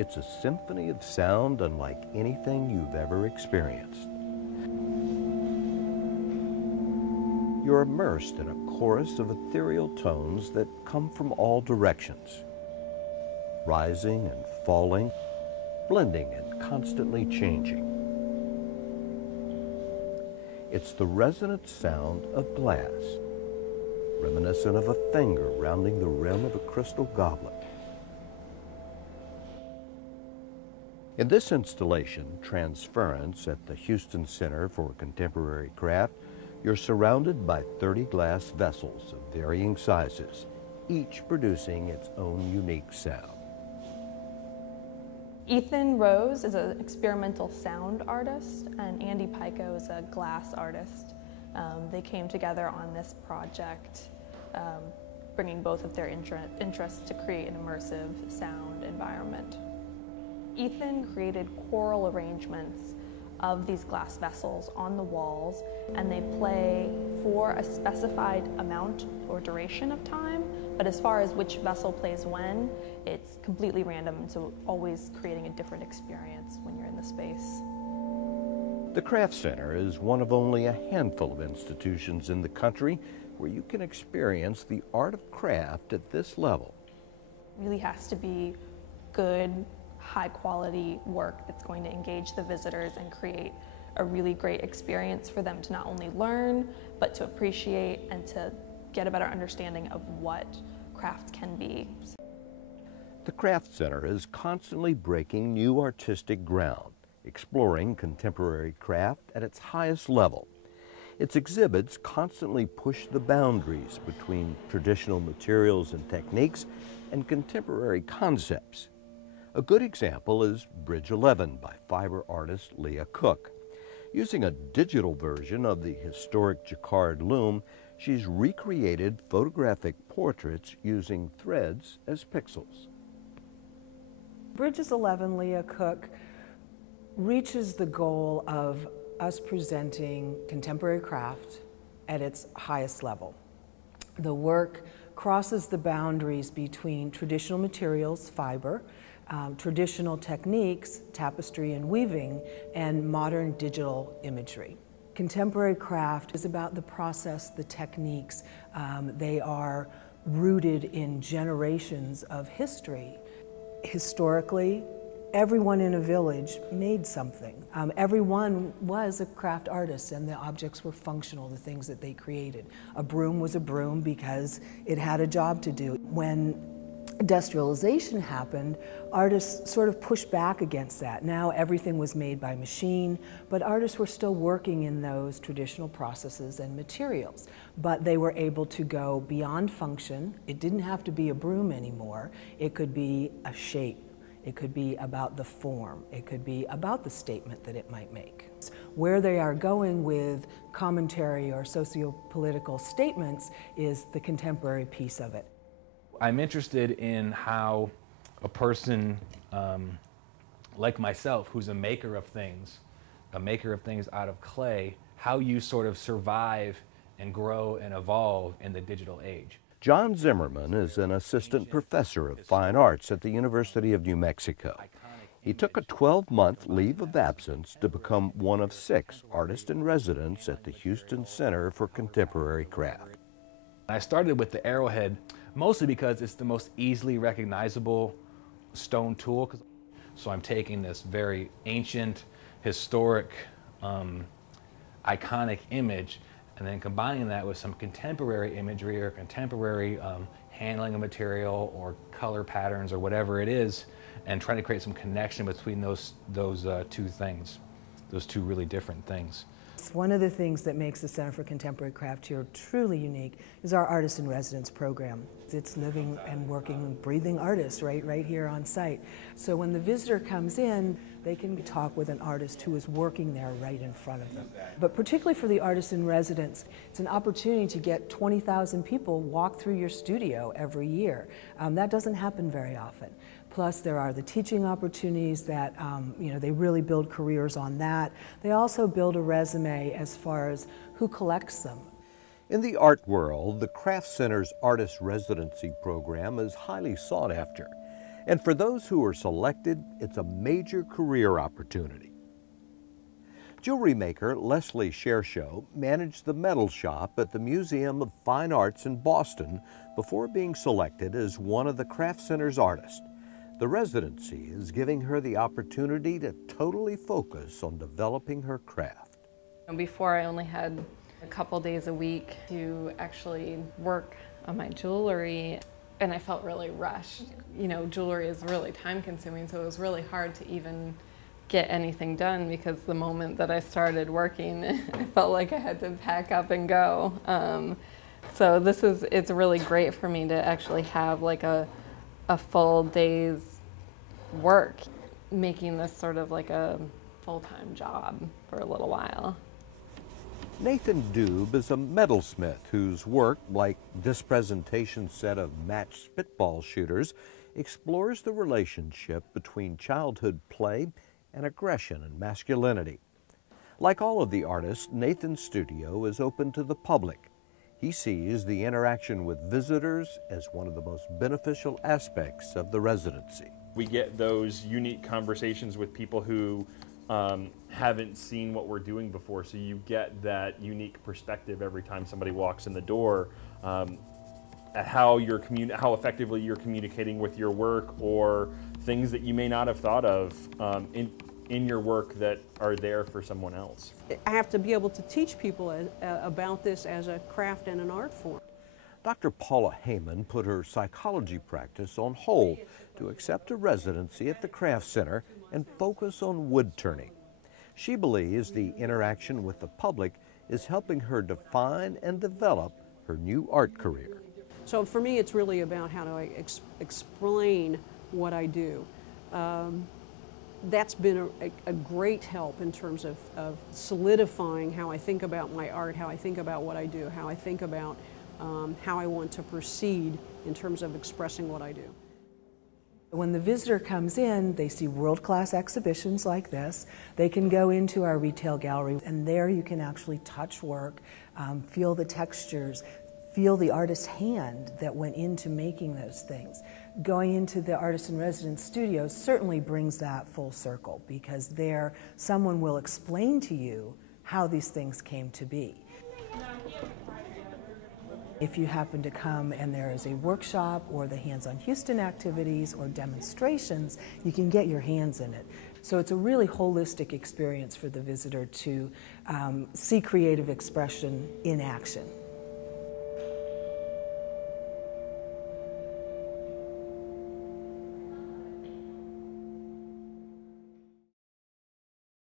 It's a symphony of sound unlike anything you've ever experienced. You're immersed in a chorus of ethereal tones that come from all directions, rising and falling, blending and constantly changing. It's the resonant sound of glass, reminiscent of a finger rounding the rim of a crystal goblet. In this installation, Transference at the Houston Center for Contemporary Craft, you're surrounded by 30 glass vessels of varying sizes, each producing its own unique sound. Ethan Rose is an experimental sound artist, and Andy Pico is a glass artist. They came together on this project, bringing both of their interests to create an immersive sound environment. Ethan created choral arrangements of these glass vessels on the walls, and they play for a specified amount or duration of time, but as far as which vessel plays when, it's completely random, so always creating a different experience when you're in the space. The Craft Center is one of only a handful of institutions in the country where you can experience the art of craft at this level. It really has to be good, high-quality work that's going to engage the visitors and create a really great experience for them to not only learn, but to appreciate and to get a better understanding of what craft can be. The Craft Center is constantly breaking new artistic ground, exploring contemporary craft at its highest level. Its exhibits constantly push the boundaries between traditional materials and techniques and contemporary concepts. A good example is Bridge 11 by fiber artist Leah Cook. Using a digital version of the historic Jacquard loom, she's recreated photographic portraits using threads as pixels. Bridges 11, Leah Cook, reaches the goal of us presenting contemporary craft at its highest level. The work crosses the boundaries between traditional materials, fiber, traditional techniques, tapestry and weaving, and modern digital imagery. Contemporary craft is about the process, the techniques. They are rooted in generations of history. Historically, everyone in a village made something. Everyone was a craft artist, and the objects were functional, the things that they created. A broom was a broom because it had a job to do. When industrialization happened, artists sort of pushed back against that. Now everything was made by machine, but artists were still working in those traditional processes and materials. But they were able to go beyond function. It didn't have to be a broom anymore. It could be a shape. It could be about the form. It could be about the statement that it might make. Where they are going with commentary or socio-political statements is the contemporary piece of it. I'm interested in how a person like myself, who's a maker of things out of clay, how you sort of survive and grow and evolve in the digital age. John Zimmerman is an assistant professor of fine arts at the University of New Mexico. He took a 12-month leave of absence to become one of 6 artists-in-residence at the Houston Center for Contemporary Craft. I started with the arrowhead mostly because it's the most easily recognizable stone tool. So I'm taking this very ancient, historic, iconic image and then combining that with some contemporary imagery or contemporary handling of material or color patterns or whatever it is, and trying to create some connection between those two things, those two really different things. One of the things that makes the Center for Contemporary Craft here truly unique is our Artist-in-Residence program. It's living and working, breathing artists right here on site. So when the visitor comes in, they can talk with an artist who is working there right in front of them. But particularly for the Artist-in-Residence, it's an opportunity to get 20,000 people walk through your studio every year. That doesn't happen very often. Plus, there are the teaching opportunities that, they really build careers on that. They also build a resume as far as who collects them. In the art world, the Craft Center's Artist Residency program is highly sought after. And for those who are selected, it's a major career opportunity. Jewelry maker Leslie Shershow managed the metal shop at the Museum of Fine Arts in Boston before being selected as one of the Craft Center's artists. The residency is giving her the opportunity to totally focus on developing her craft. Before, I only had a couple days a week to actually work on my jewelry, and I felt really rushed. You know, jewelry is really time consuming, so it was really hard to even get anything done, because the moment that I started working, I felt like I had to pack up and go. So it's really great for me to actually have like a full day's work, making this sort of like a full-time job for a little while. Nathan Dube is a metalsmith whose work, like this presentation's set of matched spitball shooters, explores the relationship between childhood play and aggression and masculinity. Like all of the artists, Nathan's studio is open to the public. He sees the interaction with visitors as one of the most beneficial aspects of the residency. We get those unique conversations with people who haven't seen what we're doing before, so you get that unique perspective every time somebody walks in the door at how effectively you're communicating with your work, or things that you may not have thought of in your work that are there for someone else. I have to be able to teach people about this as a craft and an art form. Dr. Paula Heyman put her psychology practice on hold to accept a residency at the Craft Center and focus on wood turning. She believes the interaction with the public is helping her define and develop her new art career. So for me, it's really about how to explain what I do. That's been a great help in terms of solidifying how I think about my art, how I think about what I do, how I think about how I want to proceed in terms of expressing what I do. When the visitor comes in, they see world-class exhibitions like this. They can go into our retail gallery, and there you can actually touch work, feel the textures, feel the artist's hand that went into making those things. Going into the artist-in-residence studio certainly brings that full circle, because there someone will explain to you how these things came to be. If you happen to come and there is a workshop or the Hands-on Houston activities or demonstrations, you can get your hands in it. So it's a really holistic experience for the visitor to see creative expression in action.